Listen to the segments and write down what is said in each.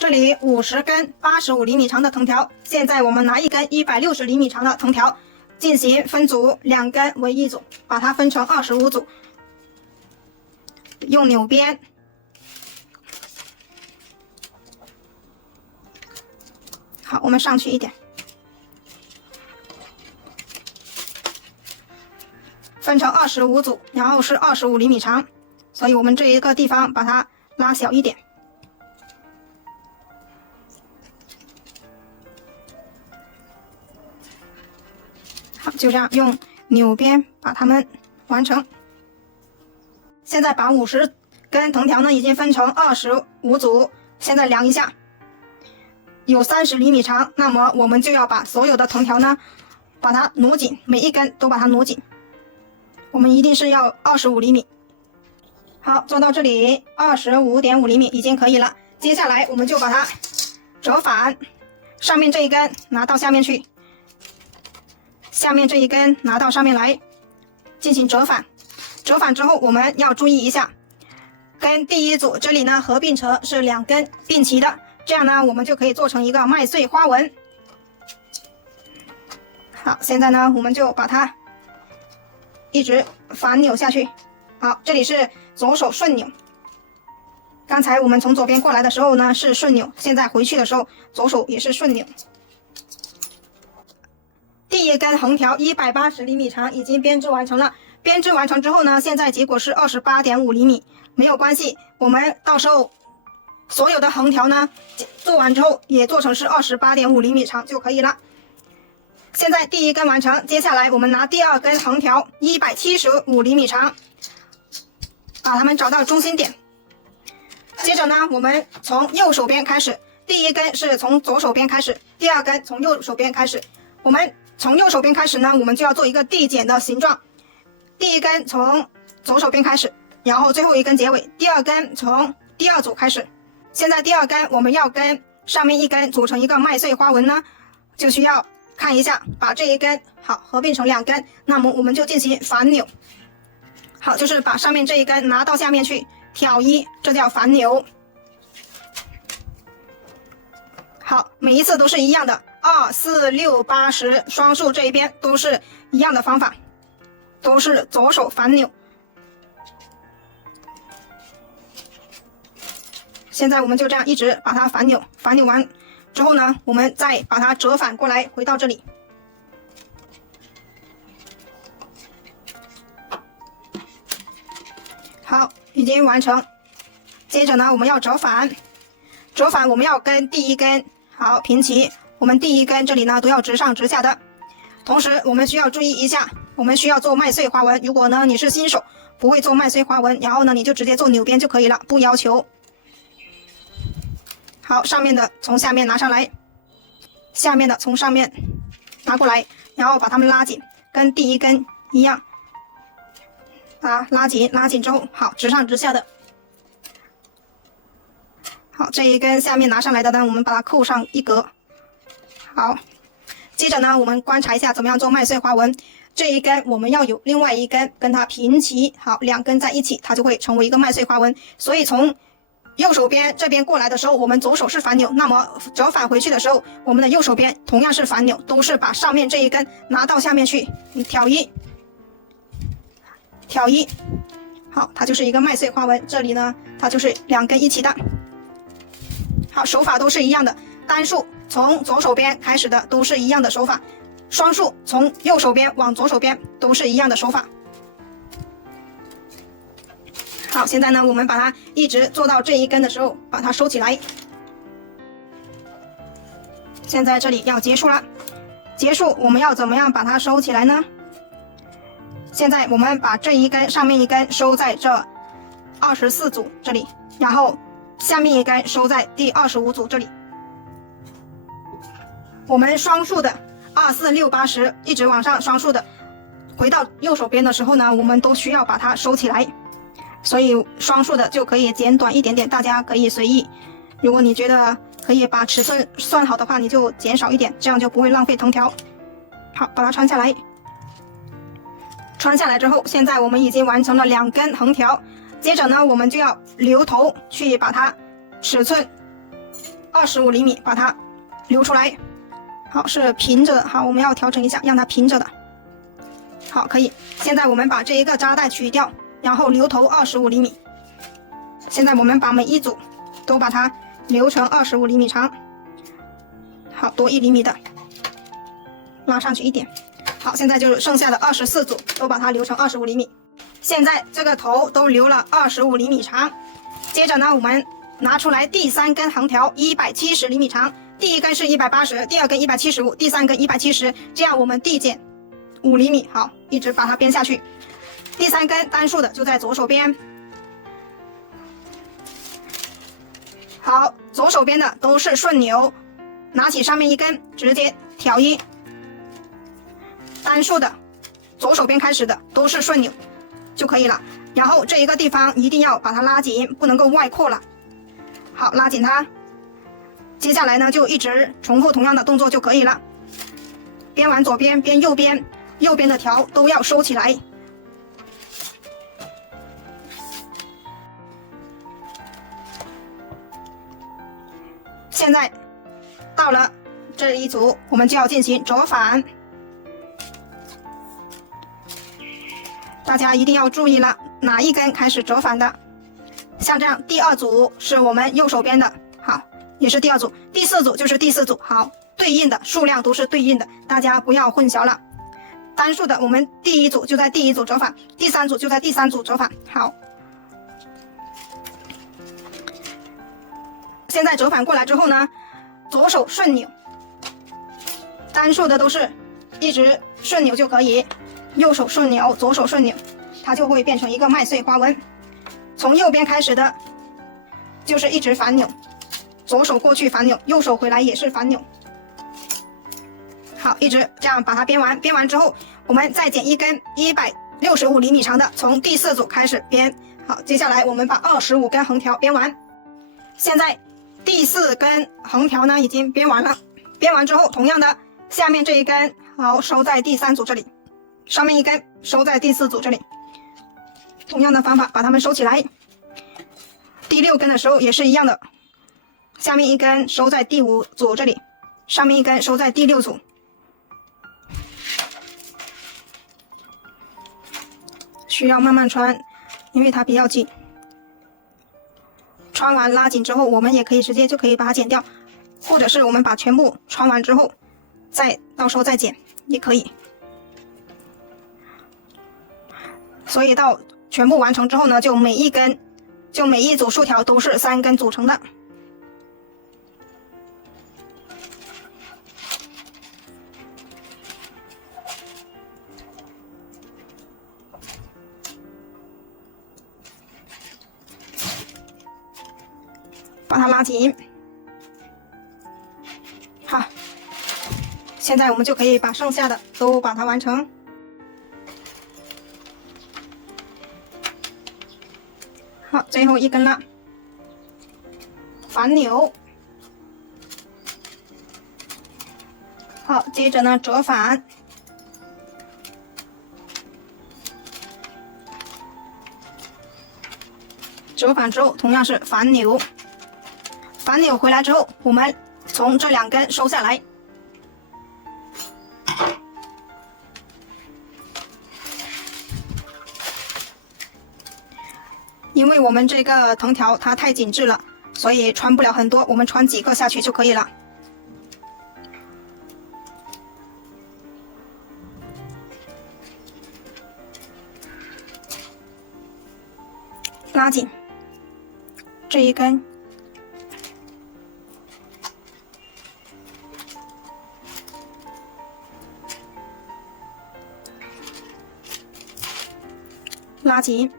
这里50根85厘米长的藤条，现在我们拿一根160厘米长的藤条进行分组，2根为一组，把它分成25组，用扭边。好，我们上去一点，分成25组，然后是25厘米长，所以我们这一个地方把它拉小一点。好，就这样用扭边把它们完成。现在把50根藤条呢已经分成25组，现在量一下，有30厘米长，那么我们就要把所有的藤条呢把它挪紧，每一根都把它挪紧。我们一定是要25厘米。好，做到这里25.5厘米已经可以了。接下来我们就把它折反，上面这一根拿到下面去，下面这一根拿到上面来进行折反。折反之后我们要注意一下，跟第一组这里呢合并成是2根并齐的，这样呢我们就可以做成一个麦穗花纹。好，现在呢我们就把它一直反扭下去。好，这里是左手顺扭，刚才我们从左边过来的时候呢是顺扭，现在回去的时候左手也是顺扭。第一根横条180厘米长已经编织完成了，编织完成之后呢，现在结果是28.5厘米，没有关系，我们到时候所有的横条呢做完之后也做成是28.5厘米长就可以了。现在第一根完成，接下来我们拿第2根横条175厘米长，把它们找到中心点。接着呢，我们从右手边开始，第一根是从左手边开始，第2根从右手边开始。我们从右手边开始呢，我们就要做一个递减的形状。第一根从左手边开始，然后最后一根结尾。第2根从第2组开始。现在第2根我们要跟上面一根组成一个麦穗花纹呢，就需要看一下，把这一根好合并成2根，那么我们就进行反扭。好，就是把上面这一根拿到下面去挑一，这叫反扭。好，每一次都是一样的，2、4、6、8、10，双数这一边都是一样的方法，都是左手反扭。现在我们就这样一直把它反扭，反扭完之后呢，我们再把它折反过来，回到这里。好，已经完成。接着呢，我们要折反，折反我们要跟第一根好平齐，我们第一根这里呢都要直上直下的。同时我们需要注意一下，我们需要做麦穗花纹，如果呢你是新手不会做麦穗花纹，然后呢你就直接做扭边就可以了，不要求。好，上面的从下面拿上来，下面的从上面拿过来，然后把它们拉紧，跟第一根一样啊，拉紧，拉紧之后，好，直上直下的。好，这一根下面拿上来的呢，我们把它扣上一格。好，接着呢，我们观察一下怎么样做麦穗花纹。这一根我们要有另外一根跟它平齐，好，2根在一起，它就会成为一个麦穗花纹。所以从右手边这边过来的时候，我们左手是反扭，那么折返回去的时候，我们的右手边同样是反扭，都是把上面这一根拿到下面去，挑一，挑一，好，它就是一个麦穗花纹。这里呢，它就是2根一起的。好，手法都是一样的，单数从左手边开始的都是一样的手法，双数从右手边往左手边都是一样的手法。好，现在呢，我们把它一直做到这一根的时候，把它收起来。现在这里要结束了，结束我们要怎么样把它收起来呢？现在我们把这一根上面一根收在这24组这里，然后下面一根收在第25组这里。我们双数的2、4、6、8、10一直往上双数的，回到右手边的时候呢，我们都需要把它收起来。所以双数的就可以减短一点点，大家可以随意。如果你觉得可以把尺寸算好的话，你就减少一点，这样就不会浪费藤条。好，把它穿下来。穿下来之后，现在我们已经完成了2根横条。接着呢，我们就要留头去把它尺寸25厘米把它留出来。好，是平着的，好，我们要调整一下，让它平着的。好，可以。现在我们把这一个扎带取掉，然后留头25厘米。现在我们把每一组都把它留成25厘米长。好，多1厘米的拉上去一点。好，现在就是剩下的24组都把它留成25厘米。现在这个头都留了25厘米长。接着呢，我们拿出来第3根横条170厘米长，第一根是180，第二根175，第三根170，这样我们递减5厘米。好，一直把它编下去。第3根单数的就在左手边。好，左手边的都是顺钮，拿起上面一根直接挑1。单数的左手边开始的都是顺钮就可以了。然后这一个地方一定要把它拉紧，不能够外扩了。好，拉紧它。接下来呢，就一直重复同样的动作就可以了。编完左边，编右边，右边的条都要收起来。现在到了这一组，我们就要进行折返。大家一定要注意了，哪一根开始折返的。像这样，第2组是我们右手边的，好，也是第2组，第4组就是第4组，好，对应的数量都是对应的，大家不要混淆了。单数的我们第1组就在第1组折返，第3组就在第3组折返。好，现在折返过来之后呢，左手顺钮，单数的都是一直顺钮就可以，右手顺钮，左手顺钮，它就会变成一个麦穗花纹。从右边开始的就是一直反钮，左手过去反钮，右手回来也是反钮。好，一直这样把它编完。编完之后，我们再剪一根165厘米长的，从第4组开始编。好，接下来我们把25根横条编完。现在第4根横条呢已经编完了。编完之后，同样的，下面这一根好收在第3组这里，上面一根收在第4组这里。同样的方法把它们收起来。第6根的时候也是一样的，下面一根收在第5组这里，上面一根收在第6组。需要慢慢穿，因为它比较紧。穿完拉紧之后，我们也可以直接就可以把它剪掉，或者是我们把全部穿完之后，到时候再剪也可以。所以到全部完成之后呢，就每一组竖条都是3根组成的。把它拉紧。好，现在我们就可以把剩下的都把它完成。好，最后一根了，反钮。好，接着呢折返。折返之后同样是反钮。反钮回来之后，我们从这2根收下来。因为我们这个藤条它太紧致了，所以穿不了很多，我们穿几个下去就可以了。拉紧这一根。拉紧，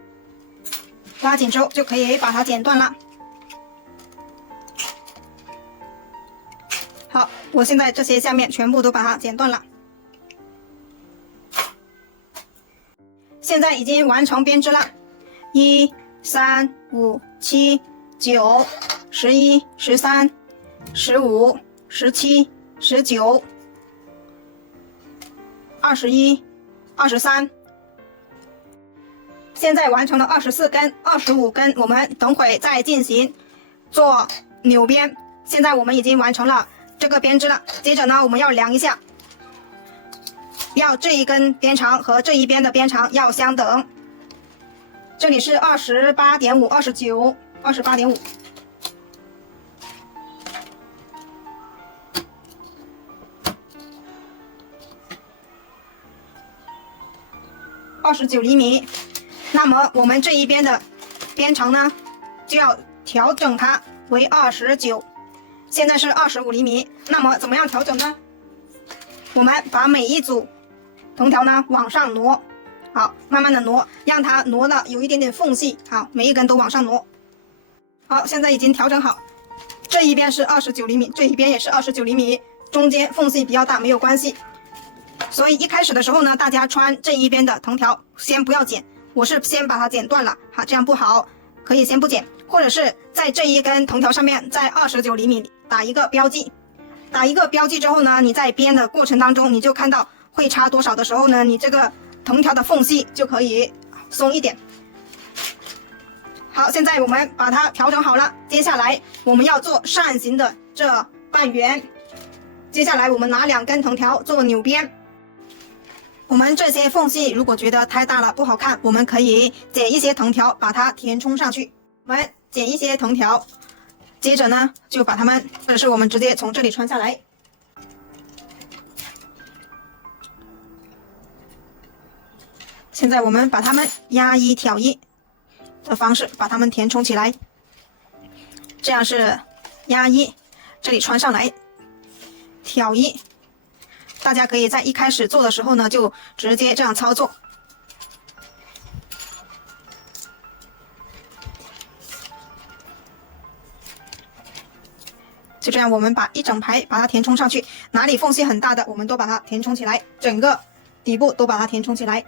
拉紧之后就可以把它剪断了。好，我现在这些下面全部都把它剪断了。现在已经完成编织了，1、3、5、7、9、11、13、15、17、19、21、23。现在完成了24根、25根，我们等会再进行做纽边。现在我们已经完成了这个编织了。接着呢，我们要量一下，要这一根边长和这一边的边长要相等。这里是28.5、29、28.5。29厘米，那么我们这一边的边长呢，就要调整它为29，现在是25厘米。那么怎么样调整呢？我们把每一组藤条呢往上挪，好，慢慢的挪，让它挪的有一点点缝隙，好，每一根都往上挪。好，现在已经调整好，这一边是29厘米，这一边也是29厘米，中间缝隙比较大，没有关系。所以一开始的时候呢，大家穿这一边的藤条先不要剪，我是先把它剪断了，好，这样不好，可以先不剪，或者是在这一根藤条上面在29厘米打一个标记，打一个标记之后呢，你在编的过程当中，你就看到会差多少的时候呢，你这个藤条的缝隙就可以松一点。好，现在我们把它调整好了，接下来我们要做扇形的这半圆，接下来我们拿2根藤条做扭边。我们这些缝隙如果觉得太大了不好看，我们可以剪一些藤条把它填充上去。我们剪一些藤条，接着呢就把它们，或者是我们直接从这里穿下来。现在我们把它们压一挑一的方式把它们填充起来，这样是压一，这里穿上来，挑一。大家可以在一开始做的时候呢，就直接这样操作。就这样，我们把一整排把它填充上去，哪里缝隙很大的，我们都把它填充起来，整个底部都把它填充起来。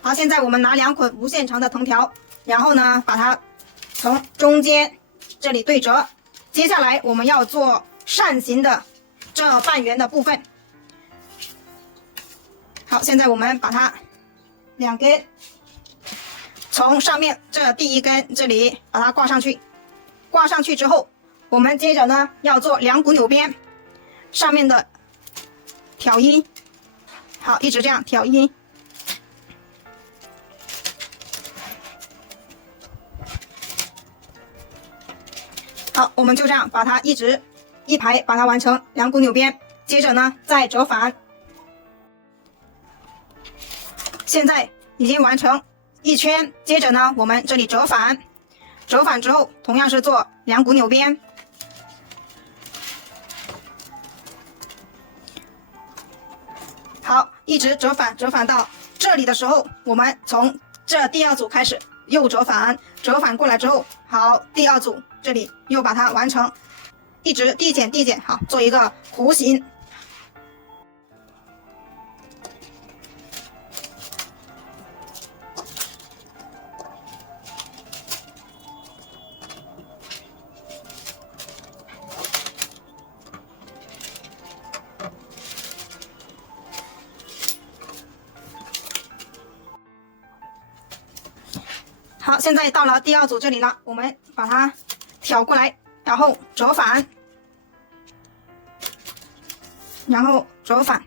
好，现在我们拿2捆无限长的藤条，然后呢，把它从中间这里对折。接下来我们要做扇形的这半圆的部分。好，现在我们把它2根从上面这第一根这里把它挂上去，挂上去之后，我们接着呢要做2股扭边，上面的挑一，好，一直这样挑一，好，我们就这样把它一排把它完成2股扭边，接着呢再折返。现在已经完成1圈，接着呢我们这里折返，折返之后同样是做2股扭边，好，一直折返到这里的时候，我们从这第2组开始又折返，折返过来之后，好，第2组这里又把它完成，一直递减，好，做一个弧形。好，现在到了第2组这里了，我们把它挑过来，然后折返，然后折返，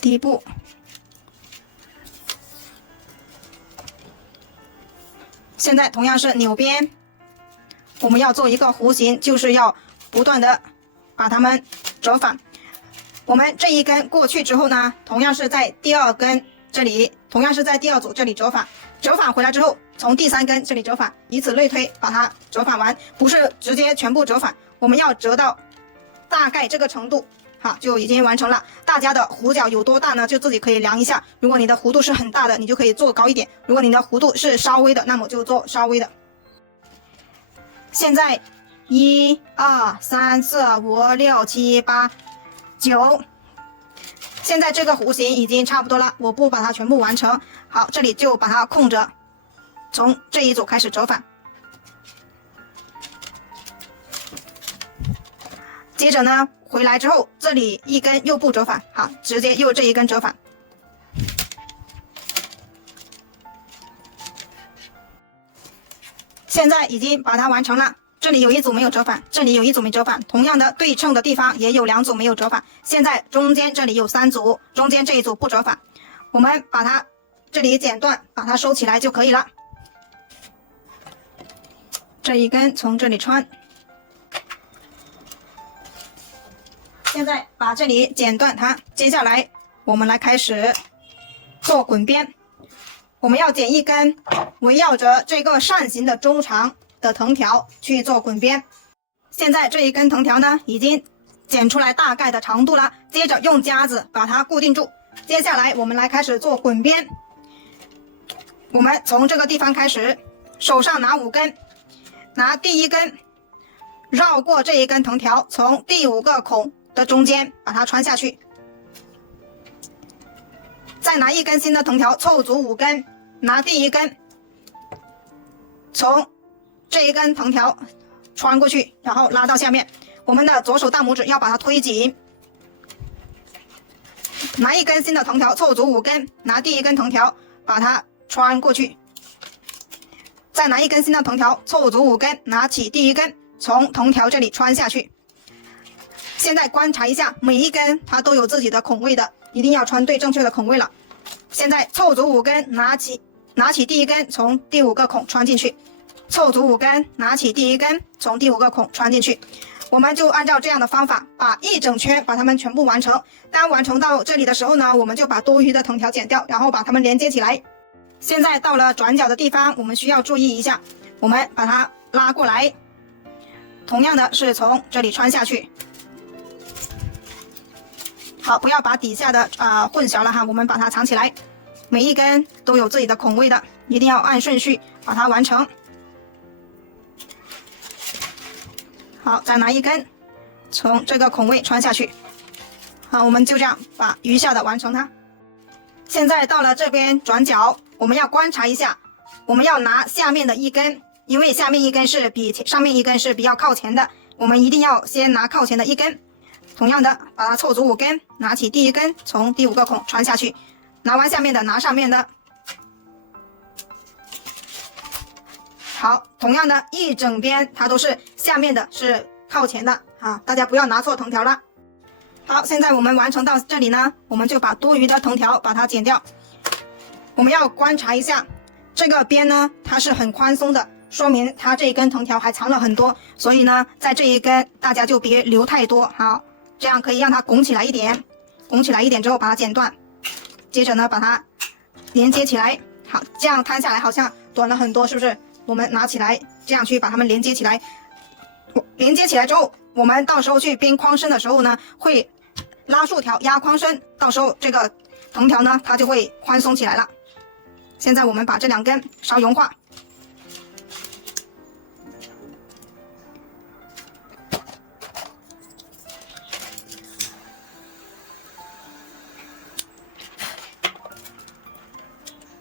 底部，现在同样是扭边，我们要做一个弧形，就是要不断的把它们折返。我们这一根过去之后呢，同样是在第2根这里，同样是在第2组这里折返，折返回来之后，从第3根这里折返，以此类推，把它折返完，不是直接全部折返，我们要折到大概这个程度，好，就已经完成了。大家的弧角有多大呢？就自己可以量一下。如果你的弧度是很大的，你就可以做高一点；如果你的弧度是稍微的，那么就做稍微的。现在1、2、3、4、5、6、7、8、9。现在这个弧形已经差不多了，我不把它全部完成。好，这里就把它空着，从这一组开始折返。接着呢，回来之后，这里一根又不折返，好，直接又这一根折返。现在已经把它完成了。这里有一组没有折返，这里有一组没折返，同样的对称的地方也有2组没有折返。现在中间这里有3组，中间这一组不折返，我们把它这里剪断，把它收起来就可以了。这一根从这里穿，现在把这里剪断它。接下来我们来开始做滚边，我们要剪一根围绕着这个扇形的中长的藤条去做滚边。现在这一根藤条呢已经剪出来大概的长度了，接着用夹子把它固定住。接下来我们来开始做滚边，我们从这个地方开始，手上拿5根，拿第1根绕过这一根藤条，从第5个孔的中间把它穿下去，再拿一根新的藤条凑足5根，拿第1根从这一根藤条穿过去，然后拉到下面，我们的左手大拇指要把它推紧，拿一根新的藤条凑足5根，拿第1根藤条把它穿过去，再拿一根新的藤条凑足5根，拿起第1根从藤条这里穿下去。现在观察一下，每一根它都有自己的孔位的，一定要穿对正确的孔位了。现在凑足5根，拿起第1根从第5个孔穿进去，凑足5根，拿起第1根从第5个孔穿进去。我们就按照这样的方法把一整圈把它们全部完成。当完成到这里的时候呢，我们就把多余的藤条剪掉，然后把它们连接起来。现在到了转角的地方，我们需要注意一下，我们把它拉过来，同样的是从这里穿下去。好，不要把底下的混淆了哈，我们把它藏起来。每一根都有自己的孔位的，一定要按顺序把它完成。好，再拿一根从这个孔位穿下去。好，我们就这样把余下的完成它。现在到了这边转角，我们要观察一下，我们要拿下面的1根，因为下面1根是比上面1根是比较靠前的，我们一定要先拿靠前的1根。同样的，把它凑足5根，拿起第1根从第5个孔穿下去，拿完下面的拿上面的。好，同样的一整边它都是下面的是靠前的啊，大家不要拿错藤条了。好，现在我们完成到这里呢，我们就把多余的藤条把它剪掉。我们要观察一下这个边呢，它是很宽松的，说明它这一根藤条还藏了很多，所以呢，在这一根大家就别留太多。好，这样可以让它拱起来一点，拱起来一点之后把它剪断，接着呢把它连接起来。好，这样摊下来好像短了很多，是不是？我们拿起来，这样去把它们连接起来。连接起来之后，我们到时候去编框身的时候呢，会拉竖条压框身，到时候这个藤条呢，它就会宽松起来了。现在我们把这2根烧融化。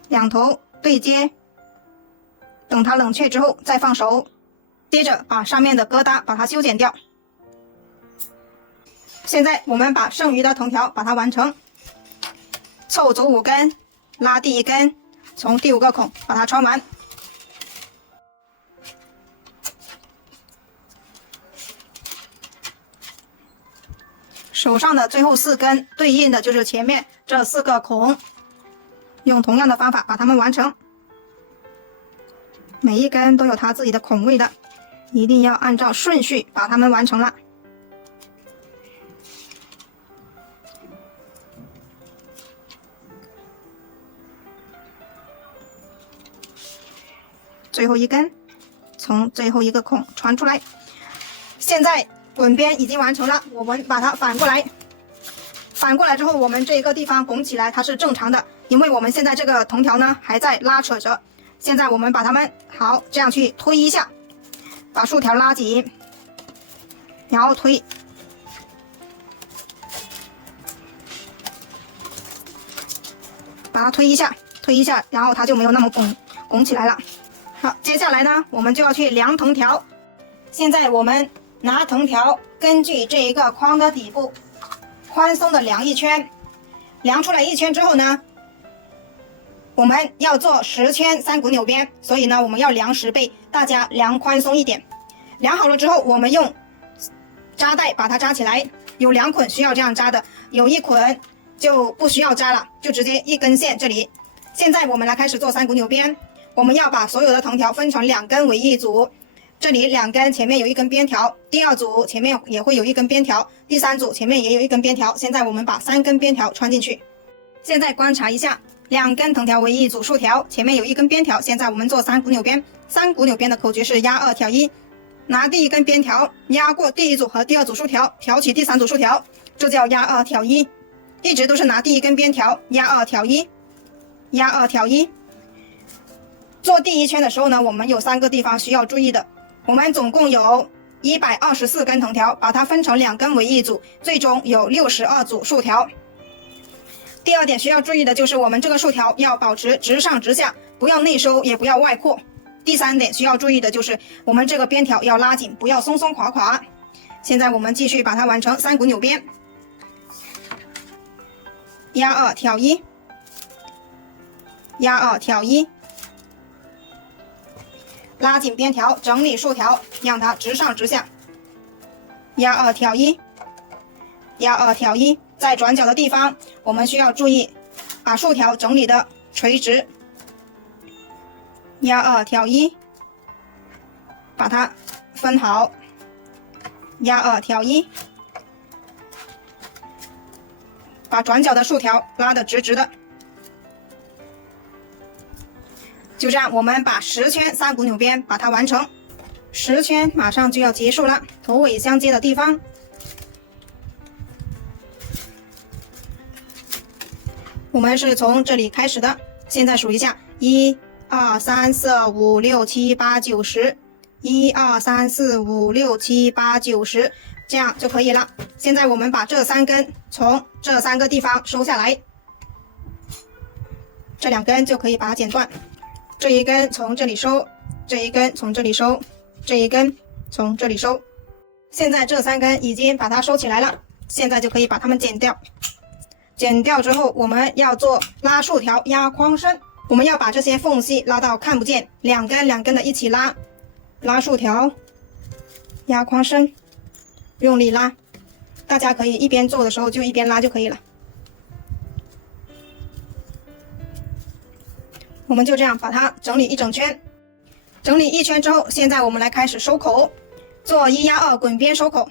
2头对接，等它冷却之后再放手，接着把上面的疙瘩把它修剪掉。现在我们把剩余的藤条把它完成，凑足5根，拉第1根，从第5个孔把它穿完。手上的最后4根对应的就是前面这4个孔，用同样的方法把它们完成。每一根都有它自己的孔位的，一定要按照顺序把它们完成了。最后1根从最后1个孔穿出来。现在滚边已经完成了，我们把它反过来，反过来之后，我们这个地方拱起来它是正常的，因为我们现在这个藤条呢还在拉扯着。现在我们把它们好这样去推一下，把竖条拉紧，然后推，把它推一下，推一下，然后它就没有那么拱起来了。好，接下来呢，我们就要去量藤条。现在我们拿藤条，根据这一个框的底部，宽松的量1圈，量出来1圈之后呢，我们要做10圈3股扭边，所以呢，我们要量10倍，大家量宽松一点。量好了之后，我们用扎带把它扎起来。有2捆需要这样扎的，有1捆就不需要扎了，就直接一根线这里。现在我们来开始做3股扭边，我们要把所有的藤条分成2根为一组，这里2根前面有1根边条，第2组前面也会有1根边条，第3组前面也有1根边条。现在我们把3根边条穿进去。现在观察一下，2根藤条为一组竖条，前面有1根边条。现在我们做3股扭边，3股扭边的口诀是压2挑1。拿第1根边条压过第1组和第2组竖条，挑起第3组竖条，这叫压2挑1。一直都是拿第1根边条压2挑1，压2挑1。做第1圈的时候呢，我们有3个地方需要注意的。我们总共有124根藤条，把它分成2根为一组，最终有62组竖条。第2点需要注意的就是我们这个竖条要保持直上直下，不要内收也不要外扩。第3点需要注意的就是我们这个边条要拉紧，不要松松垮垮。现在我们继续把它完成3股扭边，压2挑1，压2挑1，拉紧边条，整理竖条，让它直上直下，压2挑1，压2挑1。在转角的地方，我们需要注意把竖条整理的垂直，压2挑1，把它分好，压2挑1，把转角的竖条拉得直直的。就这样，我们把10圈3股扭边把它完成。10圈马上就要结束了，头尾相接的地方，我们是从这里开始的。现在数一下，1、2、3、4、5、6、7、8、9、10， 1、2、3、4、5、6、7、8、9、10，这样就可以了。现在我们把这3根从这3个地方收下来，这2根就可以把它剪断。这1根从这里收，这1根从这里收，这1根从这里收。现在这3根已经把它收起来了，现在就可以把它们剪掉。剪掉之后，我们要做拉竖条压框身，我们要把这些缝隙拉到看不见，2根2根的一起拉，拉竖条压框身，用力拉。大家可以一边做的时候就一边拉就可以了。我们就这样把它整理1整圈。整理1圈之后，现在我们来开始收口，做1压2滚边收口，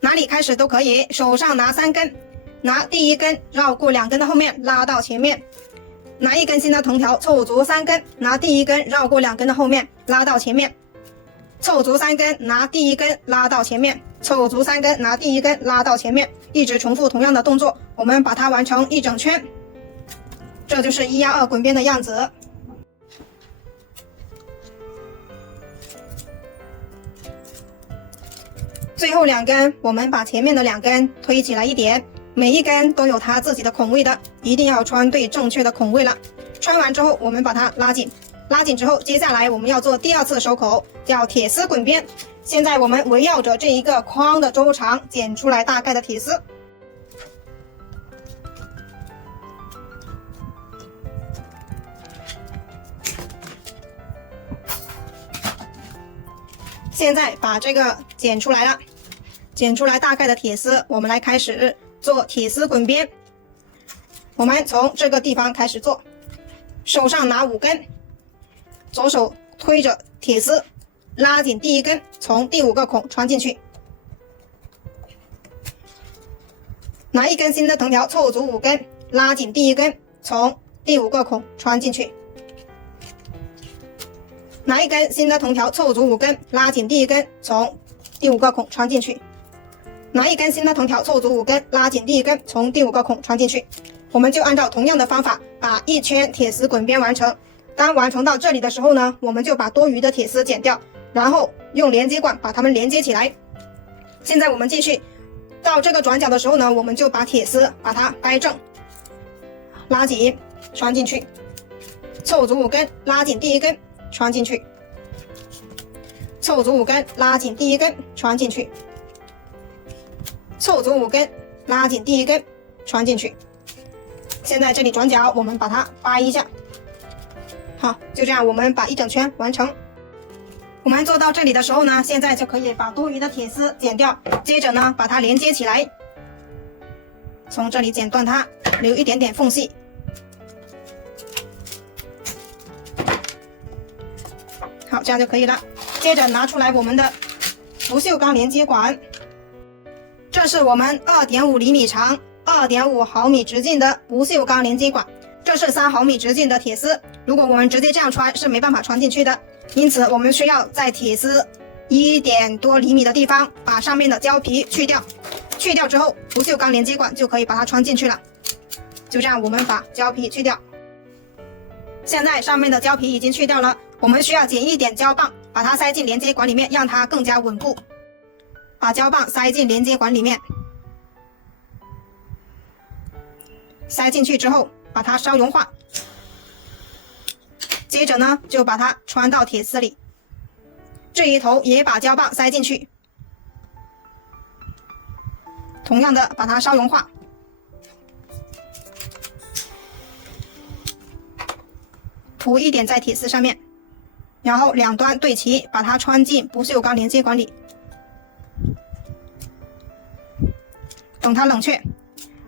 哪里开始都可以，手上拿3根，拿第1根绕过2根的后面拉到前面，拿1根新的藤条凑足3根，拿第1根绕过2根的后面拉到前面，凑足3根，拿第1根拉到前面，凑足3根，拿第1根拉到前面，一直重复同样的动作，我们把它完成1整圈。这就是1压2滚边的样子。最后2根，我们把前面的2根推起来一点，每一根都有它自己的孔位的，一定要穿对正确的孔位了。穿完之后，我们把它拉紧，拉紧之后，接下来我们要做第2次收口，叫铁丝滚边。现在我们围绕着这一个框的周长剪出来大概的铁丝。现在把这个剪出来了，剪出来大概的铁丝，我们来开始做铁丝滚边。我们从这个地方开始做，手上拿5根，左手推着铁丝，拉紧第1根，从第5个孔穿进去，拿1根新的藤条凑足5根，拉紧第1根，从第5个孔穿进去。拿1根新的藤条凑足5根，拉紧第1根，从第5个孔穿进去。拿1根新的藤条凑足5根，拉紧第1根，从第5个孔穿进去。我们就按照同样的方法把1圈铁丝滚边完成。当完成到这里的时候呢，我们就把多余的铁丝剪掉，然后用连接管把它们连接起来。现在我们继续，到这个转角的时候呢，我们就把铁丝把它掰正，拉紧穿进去，凑足5根，拉紧第1根，穿进去，凑足5根，拉紧第1根，穿进去，凑足5根，拉紧第1根，穿进去。现在这里转角，我们把它掰一下。好，就这样，我们把1整圈完成。我们做到这里的时候呢，现在就可以把多余的铁丝剪掉，接着呢把它连接起来，从这里剪断它，留一点点缝隙。好，这样就可以了。接着拿出来我们的不锈钢连接管，这是我们2.5厘米长、2.5毫米直径的不锈钢连接管，这是3毫米直径的铁丝。如果我们直接这样穿是没办法穿进去的，因此我们需要在铁丝1点多厘米的地方把上面的胶皮去掉。去掉之后，不锈钢连接管就可以把它穿进去了。就这样，我们把胶皮去掉。现在上面的胶皮已经去掉了，我们需要剪一点胶棒，把它塞进连接管里面，让它更加稳固。把胶棒塞进连接管里面，塞进去之后，把它烧融化。接着呢，就把它穿到铁丝里，这一头也把胶棒塞进去，同样的把它烧融化。涂一点在铁丝上面，然后两端对齐，把它穿进不锈钢连接管里。等它冷却，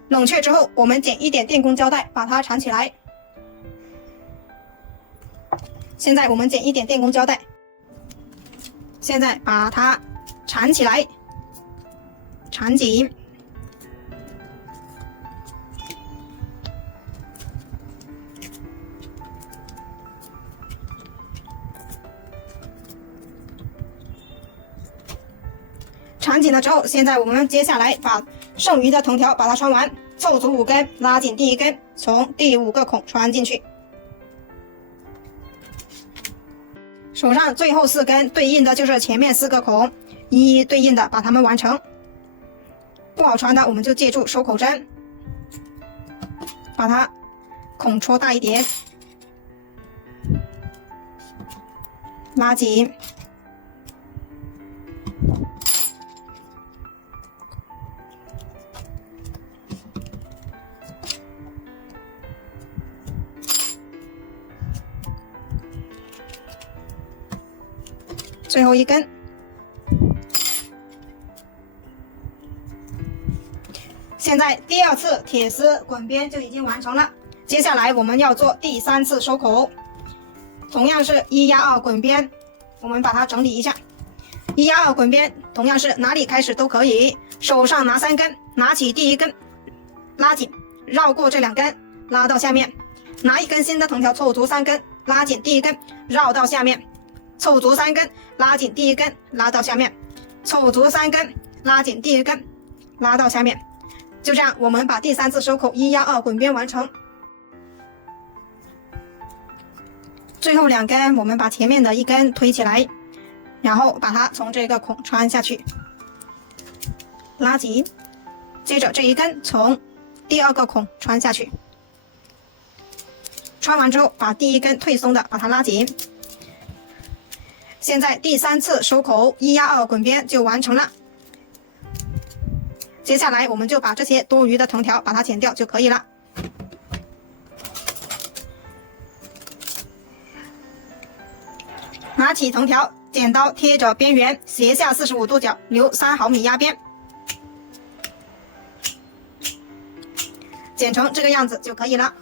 冷却之后，我们剪一点电工胶带，把它缠起来。现在我们剪一点电工胶带，现在把它缠起来，缠紧。缠紧了之后，现在我们接下来把剩余的藤条把它穿完，凑足5根，拉紧第一根，从第5个孔穿进去。手上最后4根对应的就是前面4个孔，一一对应的把它们完成。不好穿的我们就借助收口针，把它孔戳大一点，拉紧。最后1根，现在第2次铁丝滚边就已经完成了。接下来我们要做第3次收口，同样是1压2滚边，我们把它整理一下。1压2滚边，同样是哪里开始都可以，手上拿3根，拿起第1根，拉紧，绕过这2根，拉到下面，拿1根新的藤条凑足3根，拉紧第1根，绕到下面。凑足3根，拉紧第1根，拉到下面，凑足3根，拉紧第1根，拉到下面。就这样，我们把第3次收口1压2滚边完成。最后2根，我们把前面的1根推起来，然后把它从这个孔穿下去，拉紧。接着这1根从第2个孔穿下去，穿完之后，把第1根退松的把它拉紧。现在第3次收口1压2滚边就完成了。接下来我们就把这些多余的藤条把它剪掉就可以了。拿起藤条，剪刀贴着边缘，斜下45度角，留3毫米压边，剪成这个样子就可以了。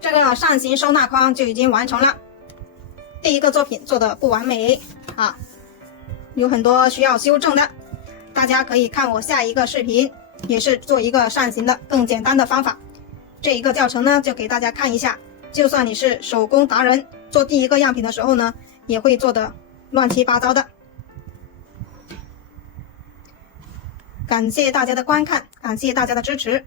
这个扇形收纳筐就已经完成了。第1个作品做的不完美啊，有很多需要修正的，大家可以看我下一个视频，也是做一个扇形的更简单的方法。这一个教程呢，就给大家看一下，就算你是手工达人，做第1个样品的时候呢，也会做的乱七八糟的。感谢大家的观看，感谢大家的支持。